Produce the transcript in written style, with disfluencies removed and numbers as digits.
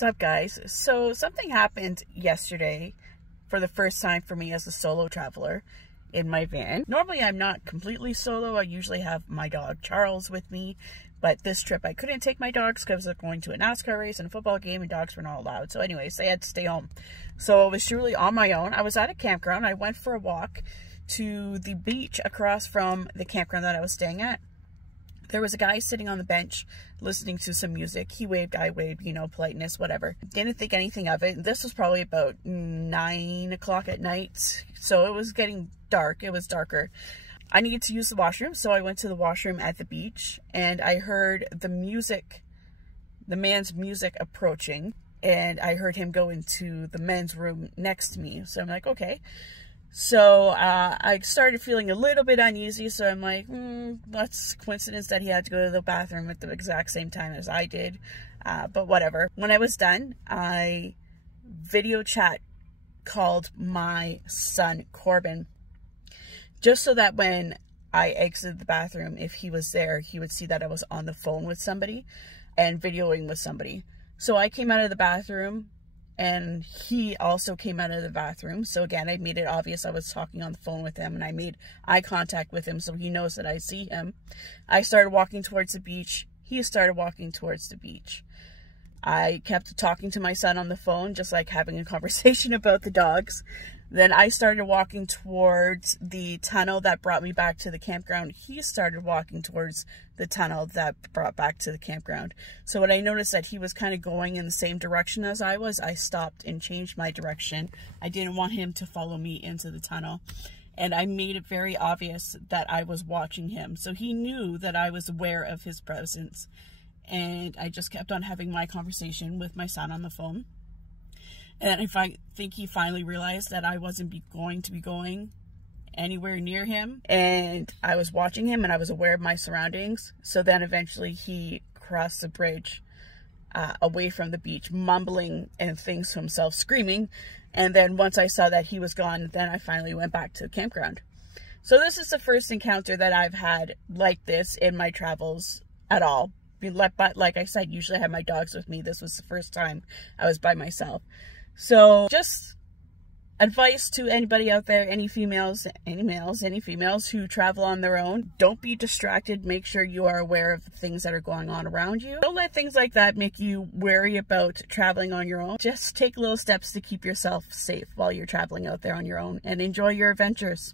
What's up, guys? So something happened yesterday for the first time for me as a solo traveler in my van. Normally I'm not completely solo. I usually have my dog Charles with me, but this trip I couldn't take my dogs because I was going to a NASCAR race and a football game and dogs were not allowed. So anyways, I had to stay home. So I was truly on my own. I was at a campground. I went for a walk to the beach across from the campground that I was staying at. There was a guy sitting on the bench listening to some music. He waved, I waved, you know, politeness, whatever. Didn't think anything of it. This was probably about 9 o'clock at night. So it was getting dark. It was darker. I needed to use the washroom. So I went to the washroom at the beach and I heard the music, the man's music approaching. And I heard him go into the men's room next to me. So I'm like, okay. So I started feeling a little bit uneasy, so I'm like, that's coincidence that he had to go to the bathroom at the exact same time as I did, but whatever. When I was done, I video chat called my son, Corbin, just so that when I exited the bathroom, if he was there, he would see that I was on the phone with somebody and videoing with somebody. So I came out of the bathroom, and he also came out of the bathroom. So again, I made it obvious I was talking on the phone with him and I made eye contact with him so he knows that I see him. I started walking towards the beach. He started walking towards the beach. I kept talking to my son on the phone, just like having a conversation about the dogs. Then I started walking towards the tunnel that brought me back to the campground. He started walking towards the tunnel that brought back to the campground. So when I noticed that he was kind of going in the same direction as I was, I stopped and changed my direction. I didn't want him to follow me into the tunnel. And I made it very obvious that I was watching him. So he knew that I was aware of his presence. And I just kept on having my conversation with my son on the phone. And I think he finally realized that I wasn't going to be going anywhere near him. And I was watching him and I was aware of my surroundings. So then eventually he crossed the bridge away from the beach, mumbling and things to himself, screaming. And then once I saw that he was gone, then I finally went back to the campground. So this is the first encounter that I've had like this in my travels at all. But like I said, usually I have my dogs with me. This was the first time I was by myself. So just advice to anybody out there, any females, any males, any females who travel on their own. Don't be distracted. Make sure you are aware of the things that are going on around you. Don't let things like that make you worry about traveling on your own. Just take little steps to keep yourself safe while you're traveling out there on your own and enjoy your adventures.